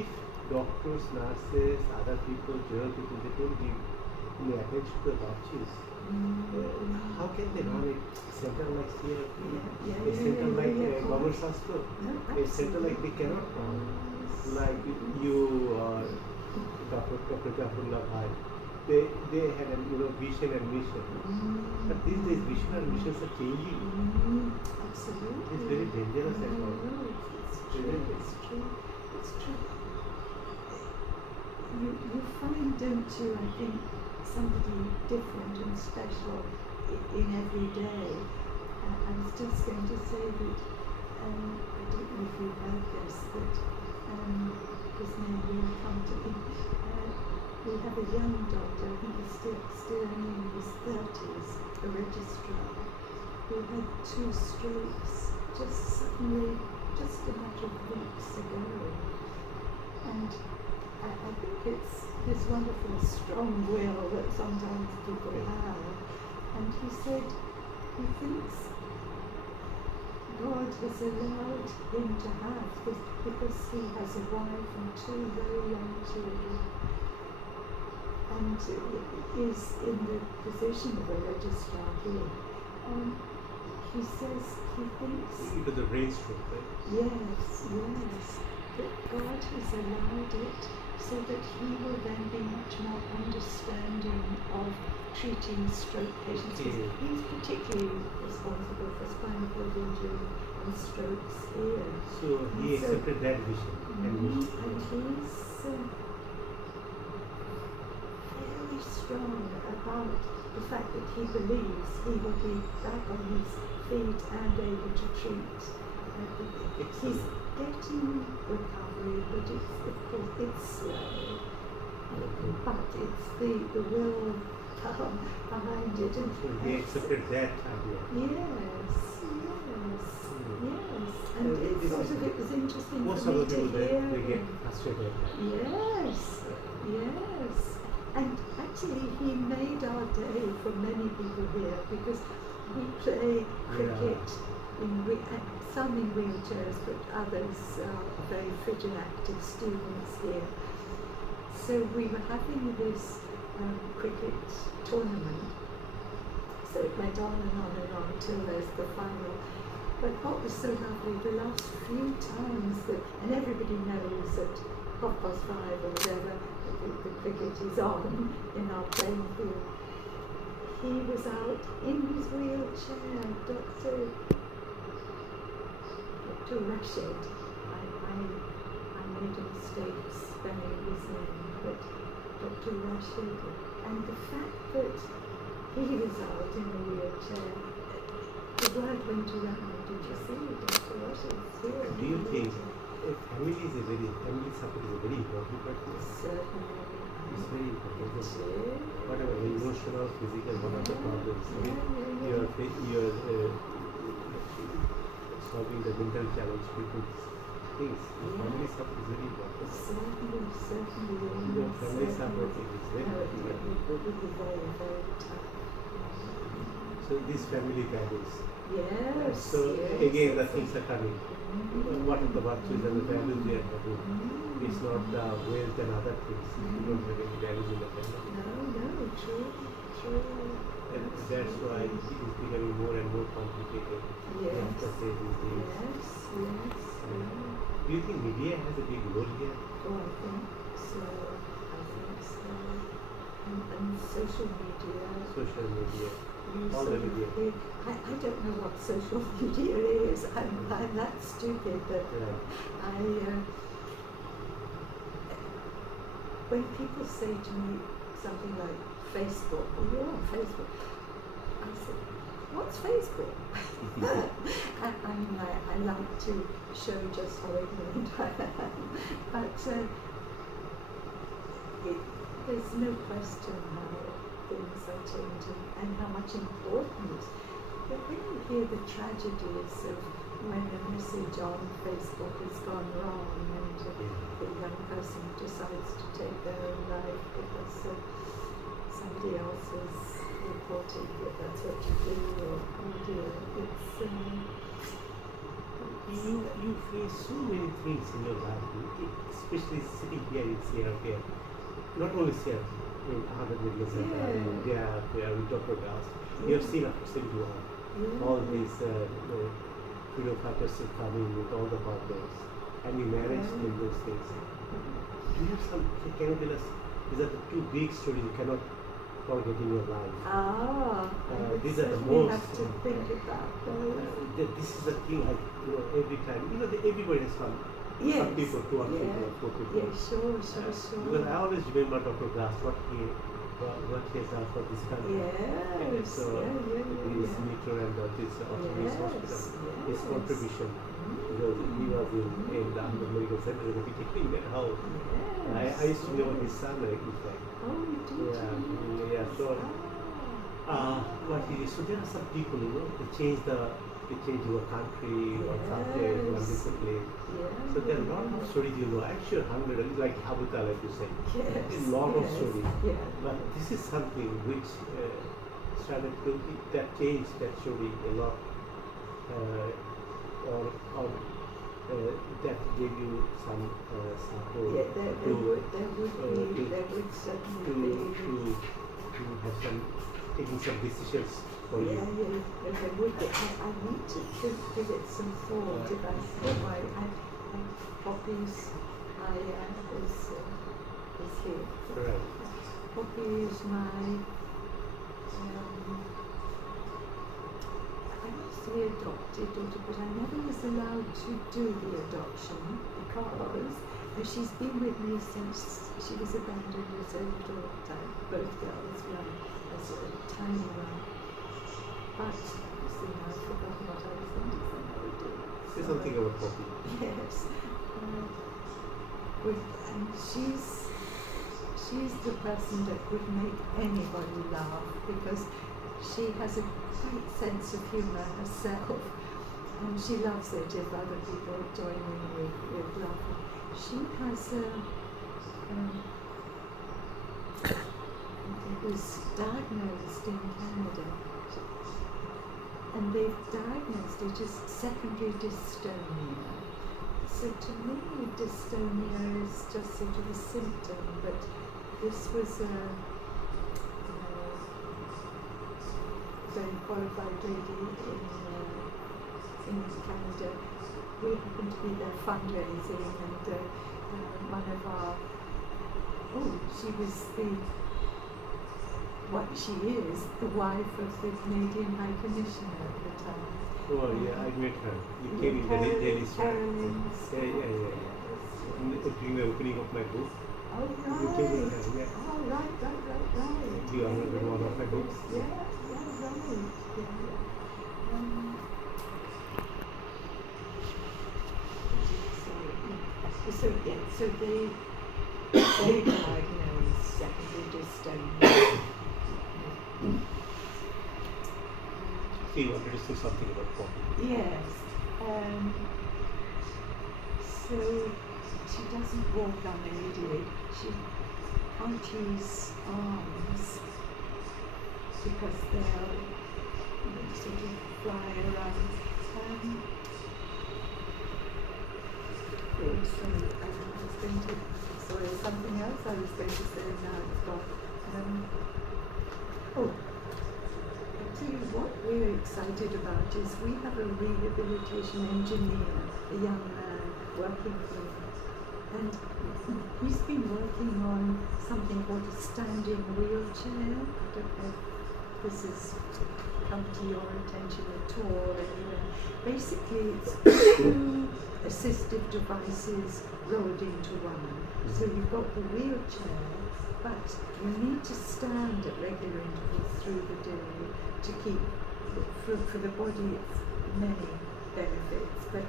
if doctors, nurses, other people, general people, they don't give attention to the virtues, how can they run a center like CRP, a center like Government Hospital, a center like they cannot run, like you, Dr. Jafrullah Bhai, they had a vision and mission. But these days vision and missions are changing. Absolutely. It's very dangerous as well. It's true. You find, don't you, I think, somebody different and special in every day. I was just going to say that, I don't know if you've heard this, that his name will come to me. We have a young doctor, I think he's still only in his 30s, a registrar, who had 2 strokes just suddenly, just a matter of weeks ago. And I think it's this wonderful strong will that sometimes people have. And he said he thinks God has allowed him to have this because he has a wife and 2 very young children. And is in the position of a registrar here. He says he thinks. It was a brain stroke, right? Yes. That God has allowed it so that he will then be much more understanding of treating stroke patients. He's particularly responsible for spinal cord injury and strokes here. So he accepted that vision and mission. And he's very strong about the fact that he believes he will be back on his feet and able to treat. He's getting recovery, but it's, of course, it's slow. But it's the will behind it. And So he accepted that idea. Yes. And it was interesting Most for of me the to people hear they get him. frustrated. Yes. And actually he made our day for many people here because we play cricket some in wheelchairs, but others are very fit and active students here. So we were having this cricket tournament. So it went on and on till there's the final. But what was so lovely, the last few times and everybody knows at 5:30 or whatever, the cricket is on in our playing field. He was out in his wheelchair, Dr. Rashid. I made a mistake spelling his name, but Dr. Rashid. And the fact that he was out in a wheelchair, the word went around. Did you see Dr. Rashid's here? Do you think family support is a very important practice? Certainly. It's very important. Sure. Whatever emotional, physical, what are the problems? You're solving the mental challenge, different things. Family support is very important. Certainly. Your family support is very important. It would be very, very tough. So these family values. Yes. So again the things are coming. What are the virtues and the values we are having? It's not the wealth and other things. You don't have any values in the family. No, true. And that's why it is becoming more and more complicated. Yes. After say these days. Yes. Do you think media has a big role here? Oh, I think so. And social media. Social media. You All sort the of media. think, I don't know what social media is. I'm that stupid, but Yeah. when people say to me something like Facebook. Oh, you're on Facebook. I said, what's Facebook? I mean, I like to show just how ignorant I am, but there's no question how things are changing and how much importance. But when you hear the tragedies of when a message on Facebook has gone wrong and the young person decides to take their own life because somebody else has reported that that's what you do, or oh dear, it's You face so many things in your life, especially sitting here in Sierra Care. Not only Sierra, in Ahmed Medical Center, in India, where with Dr. Das. You have seen after 71, all these freedom fighters coming with all the problems, and you managed in those things. Do you have some, can you tell us, these are the two big stories you cannot forget in your life? These are the most. have to think about those. This is the thing, every time, everybody has fun. Yes. Some people, 2 or 3 people, 4 people. Yeah, sure. Because I always remember Dr. Glass, what he has done for this country. Yes. So, his metro and this Autism hospital, his contribution. Because he was in the Ahmed Medical Center, and how I used to know his son, in fact. Oh, you do? Yeah. So, so there are some people, they change your country or something wonderfully. So there are a lot of stories, actually 100, like Habuta, like you said. A lot of stories. But this is something which started to, that changed that story a lot, or that gave you some support there would certainly be. to have taking some decisions for you. There would be. I need to give it some thought. If I thought I Poppy's is here. Right. Poppy is my I was the adopted daughter, but I never was allowed to do the adoption because she's been with me since she was abandoned as a daughter, both girls young, as a tiny one. But see, now I've forgotten what I was going to say. Say something about Poppy. Yes. And she's the person that would make anybody laugh because she has a great sense of humour herself, and she loves it if other people join in with laughing. She has it was diagnosed in Canada, and they've diagnosed it as secondary dystonia. So to me, dystonia is just sort of a symptom, but this was a very qualified lady in Canada. We happened to be there fundraising, and one of our, she was she is the wife of the Canadian High Commissioner at the time. Oh yeah, I met her. You came in Delhi. Caroline. Yeah. During the opening of my book. Oh, right. You came with her, yeah. Oh, right. You are one of my books. Yeah, right. So they diagnosed secondary dystonia. So you wanted to say something about Poppy? Yes. So she doesn't walk unaided. She can't use arms because they'll sort of fly around. Something else I was going to say now it's gone. I'll tell you what we're excited about is we have a rehabilitation engineer, a young man working for me, and he's been working on something called a standing wheelchair. I don't know if this has come to your attention at all. Basically, it's two assistive devices rolled into one. So you've got the wheelchair, but you need to stand at regular intervals through the day to keep, for the body it's many benefits, but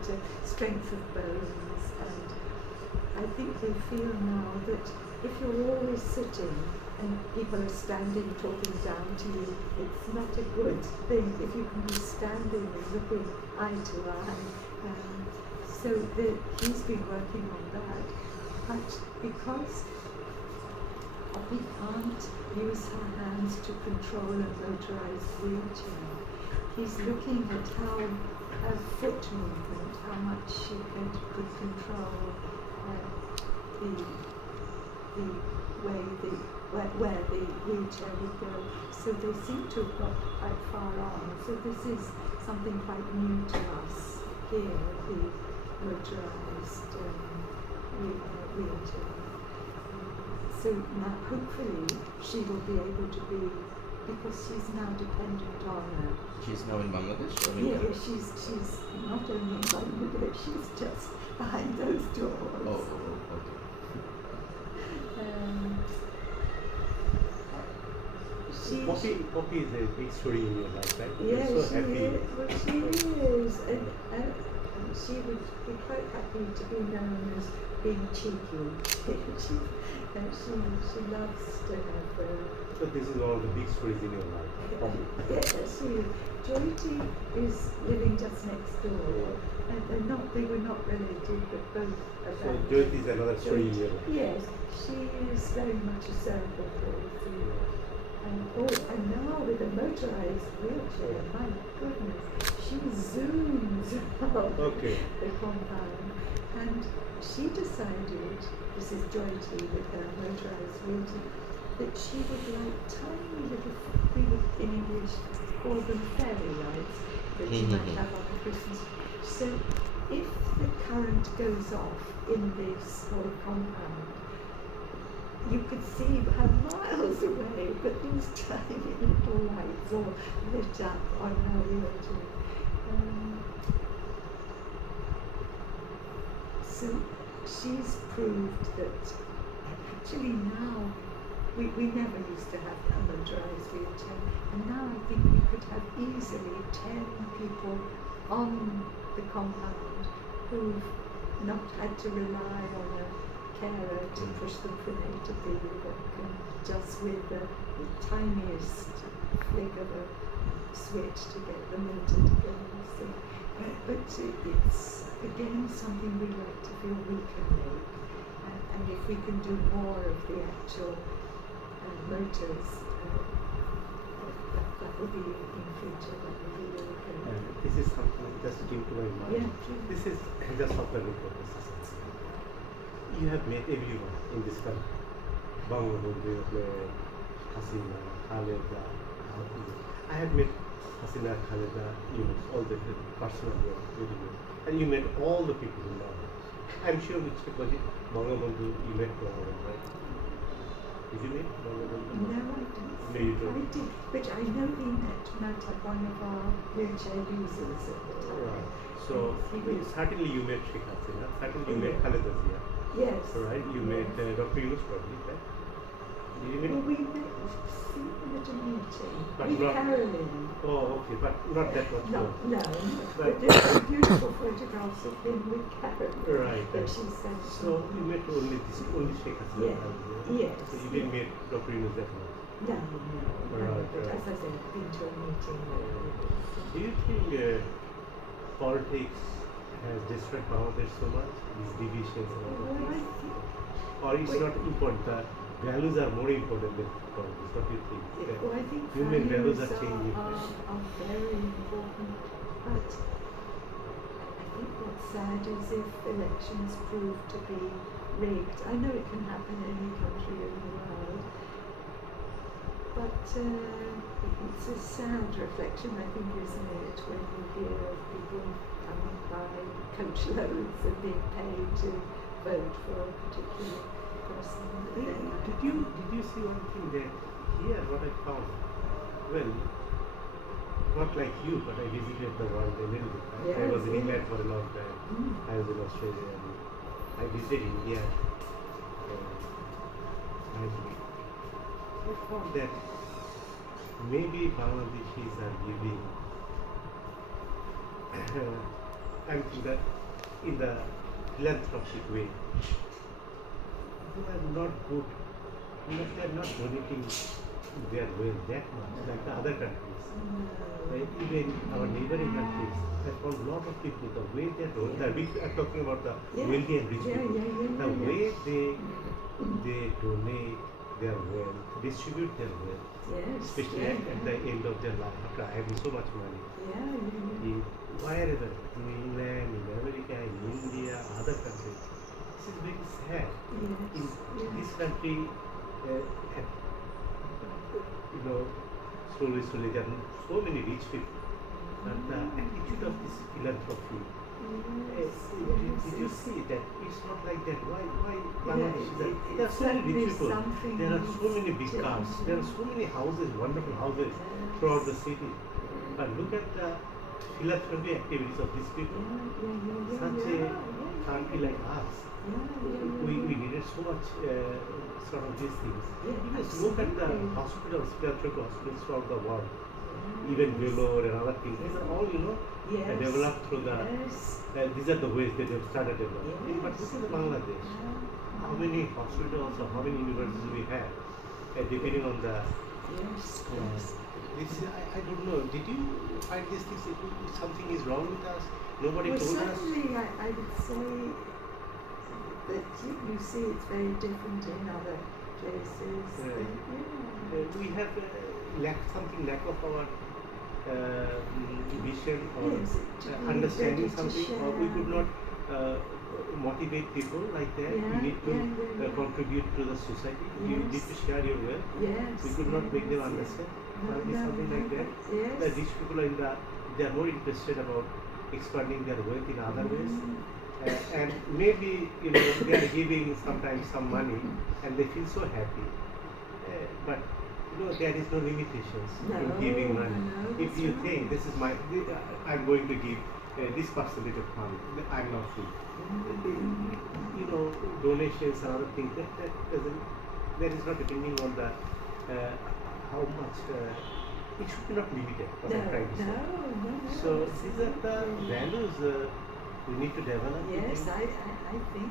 strength of bones, and I think they feel now that if you're always sitting and people are standing talking down to you, it's not a good thing if you can be standing and looking eye to eye. So he's been working on that, but because we can't use our hands to control a motorized wheelchair, he's looking at how a foot movement, how much she could control where the wheelchair would go. So they seem to have got quite far on. So this is something quite new to us here, the motorized wheelchair. So now hopefully she will be able to be, because she's now dependent on her. She's now in Bangladesh? Or in Yeah, Ghana? she's not only in Bangladesh, she's just behind those doors. Oh, okay. Poppy is a big story in your life, right? Yeah, You're so she happy. is. Well, she is, and she would be quite happy to be known as being cheeky. she loves to have. So this is one of the big stories in your life. Poppy. Yes, Joyty is living just next door, and they were not related, but both. So Jyoti is another story in your life. Yes, she is very much a circle person. And now with a motorized wheelchair, my goodness, she zooms around the compound. And she decided, this is Joyty with her motorized wheelchair, that she would like tiny little, we would in English call them fairy lights, that you might have on a Christmas. So if the current goes off in this whole compound, you could see her miles away, but these tiny little lights all lit up on her wheelchair. So she's proved that actually now, we never used to have a motorized wheelchair, and now I think we could have easily 10 people on the compound who've not had to rely on a carer to push them from A to B, but can just with the tiniest flick of a switch to get the motor to go. So, but it's again something we like to feel we can make, and if we can do more of the actual motors, that would be in future. That would be really good. This is something that just came to my mind. Yeah, please. This is just observing purposes. You have met everyone in this country. Bangladesh, Hasina, Khaleda. I have met Hasina, Khaleda, all the personal very. And you met all the people in Bangladesh. I'm sure which people Bangladesh you met Bangladesh, right? Did you meet Bangladesh? No, I didn't. No, you don't. I did, but I know he met one of our wheelchair users at the time. Right. So certainly you met Sheikh Hasina, certainly you met Khaleda Zia. Yes. Right, you met Dr. Yunus probably, right? Did you meet? Well, we met at a meeting But with not- Carolyn. Oh, okay, but not that much more. No, Right. but there's some beautiful photographs of him with Carolyn Right, that right. she sent. So you met only Sheikh Hasina. Yeah. right? Yes. So you didn't meet Dr. Yunus that much. No, Right, but right. as I said, I've been to a meeting Do you think politics has destroyed Bangladesh so much? These divisions and all Well, that? I think Or it's not important, the values are more important than politics. What do you think? Well, I think Human values values are changing. are very important, but I think what's sad is if elections prove to be rigged. I know it can happen in any country in the world, but it's a sad reflection, I think, isn't it, when you hear of people coming by coach loads and being paid to vote for a particular person. Did you see one thing that here what I found? Well, not like you, but I visited the world a little bit. Right? I Yes, was in yes. England for a long time. Mm. I was in Australia. And I visited India. I I found that maybe Bangladeshis are giving, I'm in the philanthropic way. They are not good. They are not donating their wealth that much like the other countries. Even our neighboring countries, I found a lot of people, the way they donate, I'm talking about the Yeah. wealthy and rich Yeah, people, yeah, yeah, the yeah, way they donate their wealth, distribute their wealth, Yes. especially yeah, at the end of their life after having so much money. yeah. In wherever, in England, in America, in India, other countries. This is very sad. In Yes. this country, at, slowly, there are so many rich people. But the attitude of this philanthropy, Yes. did you see that? It's not like that. Why Bangladesh? Yeah, There are so many certainly rich people. something There are so needs many to big change, cars. There are so many houses, wonderful houses throughout the city. But look at the philanthropy activities of these people. Such a country like us, we needed so much sort of these things. Just look at the hospitals, philanthropic hospitals throughout the world, even Vellore and other things. These are all, developed through the. Yes. These are the ways that they have started developing. But look at Bangladesh. How many hospitals or how many universities we have, depending on the. Yes. Yes. I don't know. Did you find these things? If something is wrong with us? Nobody Well, told us. certainly, I would say that you see it's very different in other places. Yeah. But, We have lack of our vision or Yes, to be understanding ready to something, or we share. could not motivate people like that. Yeah, You need to yeah. contribute to the society. You Yes. need to share your wealth. Yes. We could not make them yes, understand. No, Maybe no, something like that. Yes. The rich people are they are more interested about expanding their wealth in other ways. And maybe they are giving sometimes some money and they feel so happy. But there is no limitations in No, giving money. no, If that's you right. think this is I'm going to give this percentage of money, I'm not free. Donations and other things that doesn't. That is not depending on the how much. It should be not limited. What I'm trying to say. No. So these are the values we need to develop. Yes, I think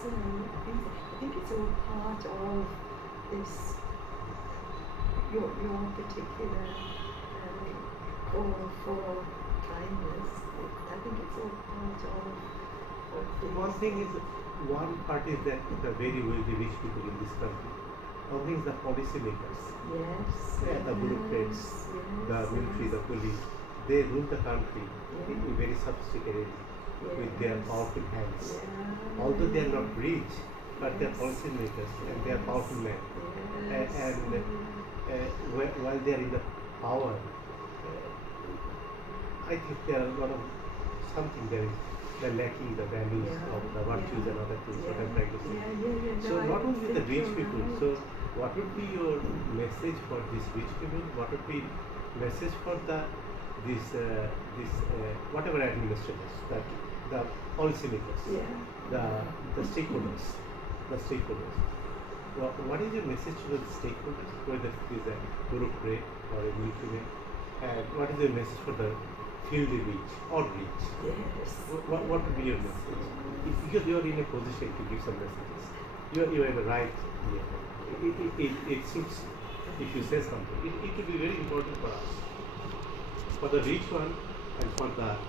so. I think it's all part of this your particular call for kindness. I think it's all part of this. One thing is, one part is that the very wealthy rich people in this country. One thing is the policy makers. Yes. Yeah, the bureaucrats, the military, the police. They rule the country in a very sophisticated with their powerful hands. Although they are not rich, but they are policy makers and they are powerful men. While they are in the power, I think there are a lot of something there is they're lacking the values of the virtues and other things. What I'm trying to say. So No, not I only the think rich you're people. right. So what would be your message for these rich people? What would be message for this whatever administrators, the policymakers, the stakeholders, What is your message to the stakeholders, whether it is a bureaucrat or a military man, and what is your message for the field rich or rich? Yes. What would be your message? Because you are in a position to give some messages. You are in the right. It suits if you say something. It will be very important for us, for the rich one and for the